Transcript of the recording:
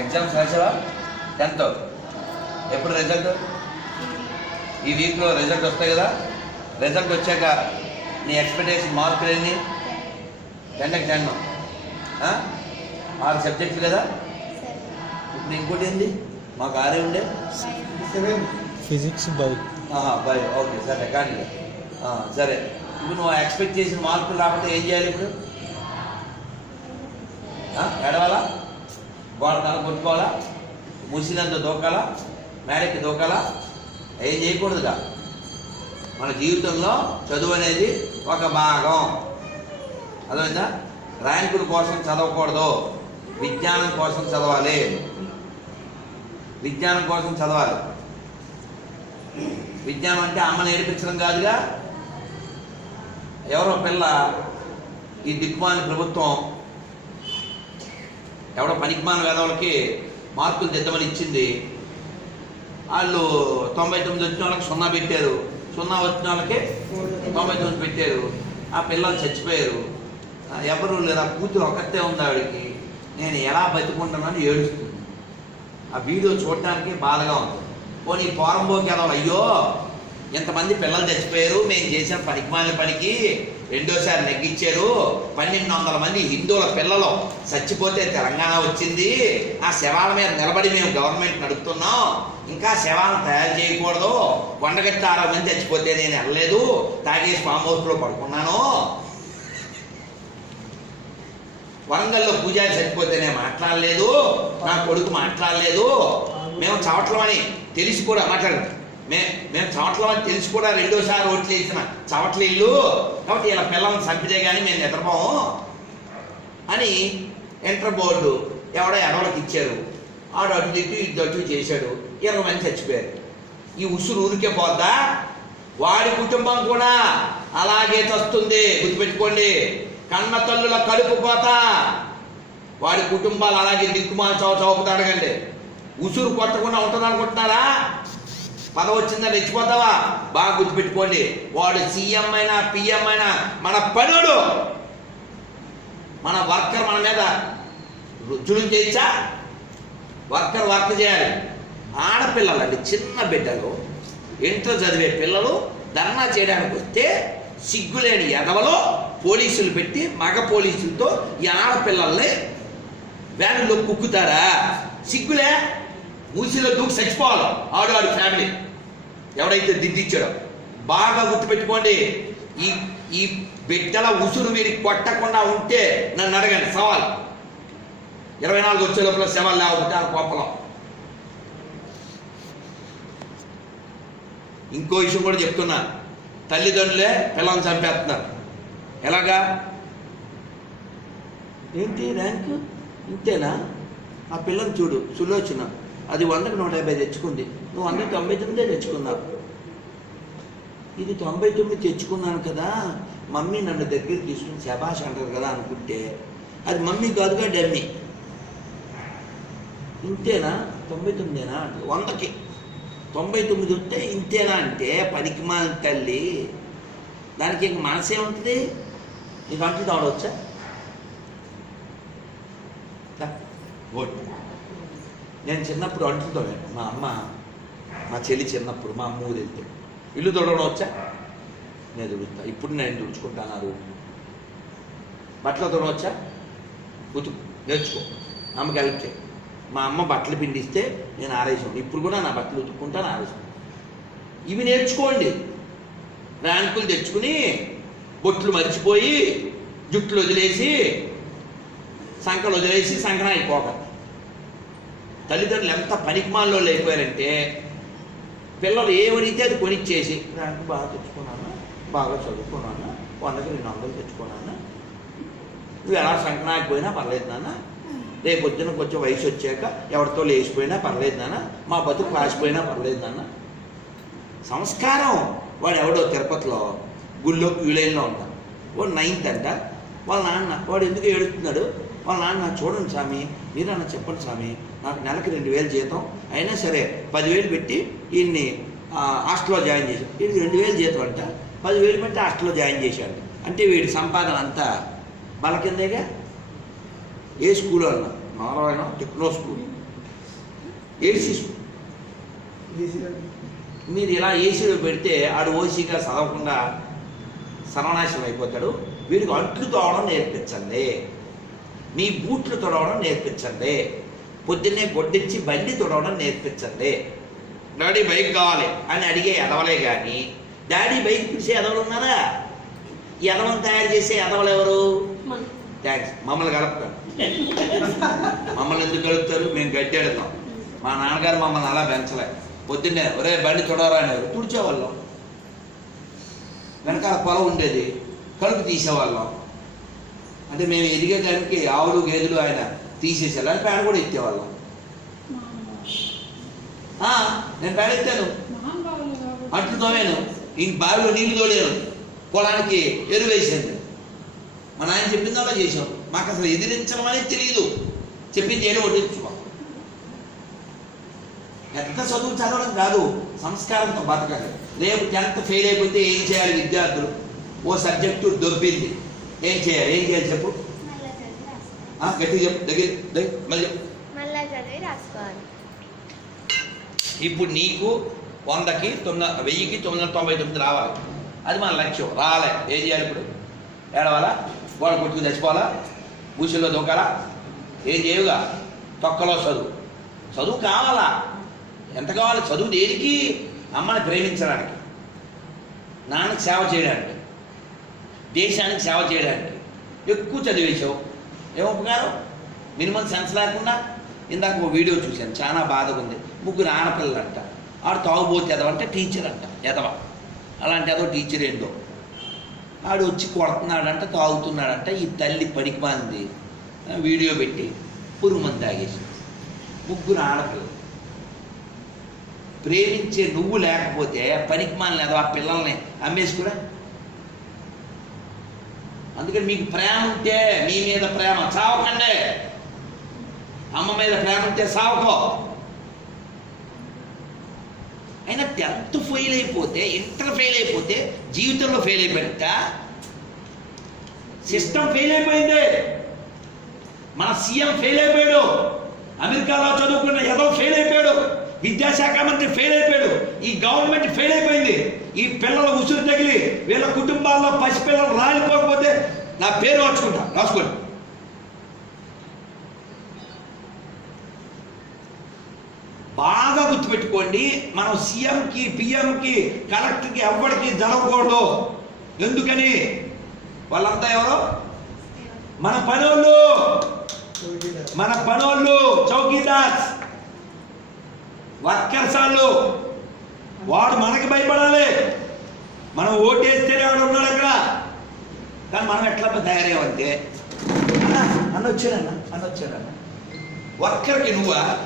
Exams రాసావా? Tenth ఎప్పుడు result ఈ వీక్లో రిజల్ట్ వస్తాయి కదా? రిజల్ట్ వచ్చాక నీ ఎక్స్పెక్టేషన్ మార్కులు ఎన్ని టెన్కి టెన్ ఆరు సబ్జెక్టులు కదా? ఇప్పుడు ఇంకోటి ఏంది మాకు ఆరే ఉండే? Physics by. బాయ్. ఓకే సరే కానీ ఆ, సరే. ఇప్పుడు నువ్వు ఎక్స్పెక్ట్ చేసిన మార్కులు రాకపోతే ఏం చేయాలి ఇప్పుడు ఆ, ఏడవాలా గోడ తల కొట్టుకోవాలా? ముసినంత దూకాలా మేడకి దూకాలా ఏం చేయకూడదుగా? మన జీవితంలో చదువు అనేది ఒక భాగం. అర్థమైందా? ర్యాంకుల కోసం చదవకూడదు. విజ్ఞానం కోసం చదవాలి. విజ్ఞానం కోసం చదవాలి. విజ్ఞానం అంటే అమ్మని నేర్పించడం కాదుగా? ఎవరో పిల్ల ఈ దిక్కుమాని ప్రభుత్వం ఎవడో పనికిమాల వేదవులకి మార్కులు దిద్దమని ఇచ్చింది. వాళ్ళు తొంభై తొమ్మిది వచ్చిన వాళ్ళకి సున్నా పెట్టారు. సున్నా వచ్చిన వాళ్ళకి తొంభై తొమ్మిది పెట్టారు. ఆ పిల్లలు చచ్చిపోయారు. ఆ, ఎవరు లేదా కూతురు ఒకటే ఉంది ఆవిడకి. నేను ఎలా బతుకుంటున్నాను ఏడుస్తుంది. ఆ వీడియో చూడటానికి బాధగా ఉంది. పోనీ పోరంబోకి ఎలా అయ్యో ఇంతమంది పిల్లలు చచ్చిపోయారు. మేము చేసిన పనికిమాలిన పనికి రెండోసారి నెగ్గించారు. పన్నెండు వందల మంది హిందువుల పిల్లలు చచ్చిపోతే తెలంగాణ వచ్చింది. ఆ శవాల మీద నిలబడి మేము గవర్నమెంట్ నడుపుతున్నాం ఇంకా శవాలను తయారు చేయకూడదు. కొండగట్టి అరవై మంది చచ్చిపోతే నేను వెళ్ళలేదు. తాగేసి ఫామ్ హౌస్లో పడుకున్నాను. వరంగల్లో పూజారి చచ్చిపోతే నేను మాట్లాడలేదు. నా కొడుకు మాట్లాడలేదు. మేము చవట్లమని తెలిసి కూడా మాట్లాడండి మే మేము చవట్లమని తెలిసి కూడా రెండోసారి ఓట్లు వేసిన. చవట్ల ఇల్లు. కాబట్టి ఇలా పిల్లల్ని చంపితే కానీ మేము నిద్రపోము అని ఇంటర్ బోర్డు ఎవడో ఎడవలకు ఇచ్చారు. ఆడు అటు చెప్పి ఇటు అటు చేశాడు. ఇరవై మంది చచ్చిపోయారు. ఈ ఉసురు ఊరికే పోద్దా? వాడి కుటుంబం కూడా అలాగే చస్తుంది. గుర్తుపెట్టుకోండి. కన్న తల్లుల కడుపు పోత. వాడి కుటుంబాలు అలాగే దిక్కుమాల చౌ చౌపుతా అడగండి. ఉసురు కొట్టకుండా ఉంటుంది అనుకుంటున్నారా పదవి వచ్చిందా రెచ్చిపోతావా బాగా గుర్తుపెట్టుకోండి. వాడు సీఎం అయినా పిఎం అయినా మన పనుడు. మన వర్కర్ మన మీద రుజులు చేయొచ్చా వర్కర్ వర్క్ చేయాలి. ఆడపిల్లలు అండి చిన్న బిడ్డలు ఇంట్లో చదివే పిల్లలు ధర్నా చేయడానికి వస్తే సిగ్గులేని ఎదవలో పోలీసులు పెట్టి మగ పోలీసులతో ఈ ఆడపిల్లల్ని వ్యానులో కుక్కుతారా? సిగ్గులే? మూసిలో దూకి చచ్చిపోవాలి. ఆడు ఆడు ఫ్యామిలీ ఎవడైతే దిద్దిచ్చాడో. బాగా గుర్తుపెట్టుకోండి ఈ ఈ బిడ్డల ఉసురు మీరు కొట్టకుండా ఉంటే నన్ను అడగండి సవాల్. ఇరవై నాలుగు వచ్చే లోపల శవాలు లేకపోతే ఆ కోపలం. ఇంకో విషయం కూడా చెప్తున్నా. తల్లిదండ్రులే పిల్లల్ని చంపేస్తున్నారు. ఎలాగా? ఏంటి ర్యాంకు? ఇంతేనా? ఆ పిల్లని చూడు సులోచన. అది వందకు నూట యాభై తెచ్చుకుంది. నువ్వు వందకు తొంభై తొమ్మిదే తెచ్చుకున్నావు. ఇది తొంభై తొమ్మిది తెచ్చుకున్నాను కదా. మమ్మీ నన్ను దగ్గర తీసుకుని శబాష్ అంటారు కదా అనుకుంటే అది మమ్మీ కాదుగా డమ్మీ ఇంతేనా? తొంభై తొమ్మిదేనా? వందకి. తొంభై తొమ్మిది వస్తే ఇంతేనా అంటే పనికి మా తల్లి దానికి ఇంక మనసే ఉంటుంది. నీకు అంట్లు తాడవచ్చా? ఓట్ నేను చిన్నప్పుడు అంట్లు మా అమ్మ మా చెల్లి చిన్నప్పుడు మా అమ్మ ఊరు వెళ్తే ఇల్లు తొడవడం వచ్చా? నేను తుడుస్తా ఇప్పుడు నేను తుడుచుకుంటాను ఆ రూమ్ బట్టలు తొడవచ్చా ఉతుకు నేర్చుకో. అమ్మకి హెల్ప్ చేయి. మా అమ్మ బట్టలు పిండిస్తే నేను ఆరేసాను. ఇప్పుడు కూడా నా బట్టలు ఉతుక్కుంటాను ఆరేసాను. ఇవి నేర్చుకోండి. ర్యాంకులు తెచ్చుకుని బొట్లు మర్చిపోయి జుట్లు వదిలేసి సంకలు వదిలేసి సంకన అయిపోకండి తల్లిదండ్రులు ఎంత పనికిమాల్లో అయిపోయారంటే పిల్లలు ఏమడిగితే అది కొనిచ్చేసి నాకు బాగా తెచ్చుకున్నాను? బాగా చదువుకున్నాను? వందకి రెండు వందలు తెచ్చుకున్నాను? నువ్వు ఎలా సంకనాకపోయినా పర్లేదు నాన్న. రేపు పొద్దున కొంచెం వయసు వచ్చాక ఎవరితో లేచిపోయినా పర్లేదు నాన్న. మా బతుకు కాసిపోయినా పర్లేదు నాన్న. సంస్కారం. వాడు ఎవడో తిరుపతిలో గుళ్ళో క్యూలైన్లో ఉంటాడు. వాడు నైన్త్ అంట. వాళ్ళ నాన్న వాడు ఎందుకు ఏడుస్తున్నాడు? వాళ్ళ నాన్న చూడండి స్వామి మీరన్నా చెప్పండి స్వామి నాకు నెలకి రెండు వేలు జీతం. అయినా సరే పదివేలు పెట్టి ఈయన్ని హాస్టల్లో జాయిన్ చేశాడు వీడికి రెండు వేలు జీతం అంట. పదివేలు పెట్టి హాస్టల్లో జాయిన్ చేశాడు. అంటే వీడి సంపాదన అంతా బల కిందేగా? ఏ స్కూల్లో అన్నా Narayana techno school. AC school మీరు ఇలా ఏసీలో పెడితే ఆడు ఓసీగా చదవకుండా సర్వనాశనం అయిపోతాడు. వీడికి అంట్లు తోవడం నేర్పించండి. మీ బూట్లు తొడవడం నేర్పించండి. పొద్దున్నే గొడ్డిచ్చి బండి తొడవడం నేర్పించండి. డాడీ బైక్ కావాలి అని అడిగే ఎదవలే కానీ డాడీ బైక్ పిలిచే ఎదవలు ఉన్నారా? ఎదవను తయారు చేసే ఎదవలు ఎవరు? థ్యాంక్స్ మమ్మల్ని కలుపుతారు. మమ్మల్ని ఎందుకు కలుపుతారు? మేము గడ్డెడతాం మా నాన్నగారు మమ్మల్ని అలా పెంచలే. పొద్దున్నే ఒరే బండి తొడవరా అనేవారు తుడిచేవాళ్ళం. వెనకాల పొలం ఉండేది. కలుపు తీసేవాళ్ళం. అంటే మేము ఎదిగే టైంకి ఆవులు గేదెలు ఆయన తీసేసేలా పేడ కూడా ఎత్తేవాళ్ళం. ఆ, నేను పేడ ఎత్తాను. అట్లు తోమాను. ఇంక బావిలో నీళ్ళు తోడాను. పొలానికి ఎరువు వేసాను మా నాయన చెప్పింది అలా చేసాం మాకు అసలు ఎదిరించడం అనేది తెలియదు చెప్పింది చేయడం వడ్డించుకోం పెద్ద చదువు చదవడం కాదు సంస్కారంతో బతకాలి. రేపు టెన్త్ ఫెయిల్ అయిపోతే ఏం చేయాలి విద్యార్థులు? ఓ సబ్జెక్టు దొబ్బింది. ఏం చేయాలి? ఏం చేయాలి చెప్పు. గట్టిగా చెప్పు. దగ్గర మళ్ళీ ఇప్పుడు నీకు వందకి తొమ్మిది వెయ్యికి తొమ్మిది వందల తొంభై తొమ్మిది రావాలి. అది మన లక్ష్యం. రాలే. ఏం చేయాలి ఇప్పుడు? ఏడవాలా? గోడ కొట్టుకు చచ్చిపోవాలా? ఊసిలో దూకాలా ఏం చేయవుగా? తొక్కలో చదువు. చదువు కావాలా? ఎంత కావాలి? చదువు దేనికి? అమ్మని ప్రేమించడానికి. నాన్నకి సేవ చేయడానికి. దేశానికి సేవ చేయడానికి. ఎక్కువ చదివేశావు. ఏం ఉపకారం? మినిమం సెన్స్ లేకుండా ఇందాక ఒక వీడియో చూశాను. చాలా బాధగా ఉంది. ముగ్గురు ఆడపిల్లలు అంట ఆడు తాగుబోతే ఎదవ అంటే టీచర్ అంట. ఎదవ అలాంటి ఎదవ టీచర్ ఏంటో. ఆడు వచ్చి కొడుతున్నాడంట తాగుతున్నాడంట. ఈ తల్లి పనికి మాంది వీడియో పెట్టి పురుగు మంది తాగేసి ముగ్గురు ఆడపిల్లలు. ప్రేమించే నువ్వు లేకపోతే పనికి మాలిన ఎదవ ఆ పిల్లల్ని అమ్మేసుకురా అందుకని మీకు ప్రేమ ఉంటే మీ మీద ప్రేమ. చావకండి. అమ్మ మీద ప్రేమ ఉంటే సావకో అయినా టెన్త్ ఫెయిల్ అయిపోతే ఇంటర్ ఫెయిల్ అయిపోతే జీవితంలో ఫెయిల్ అయిపోయినట్ట? సిస్టమ్ ఫెయిల్ అయిపోయింది. మన సీఎం ఫెయిల్ అయిపోయాడు. అమెరికాలో చదువుకున్న విద్యాశాఖ మంత్రి ఫెయిల్ అయిపోయాడు. ఈ గవర్నమెంట్ ఫెయిల్ అయిపోయింది. ఈ పిల్లల ఉసురు తగిలి వీళ్ళ కుటుంబాల్లో పసిపిల్లలు రాలిపోకపోతే నా పేరు వచ్చుకుంటా రాసుకోండి. బాగా గుర్తుపెట్టుకోండి మనం సీఎంకి పిఎంకి కలెక్టర్కి ఎవరికి జరగకూడదు. ఎందుకని? వాళ్ళంతా ఎవరు? మన పనోళ్ళు. మన పనోళ్ళు. చౌకీదాస్ వర్కర్స్ వాళ్ళు. వాడు మనకి భయపడాలి. మనం ఓటేస్తేనే వాడు ఉన్నాడు అక్కడ. కానీ మనం ఎట్లా తయారయ్యామంటే? అన్న అన్న వచ్చాడన్న అన్న వచ్చాడన్న వర్కర్కి నువ్వా?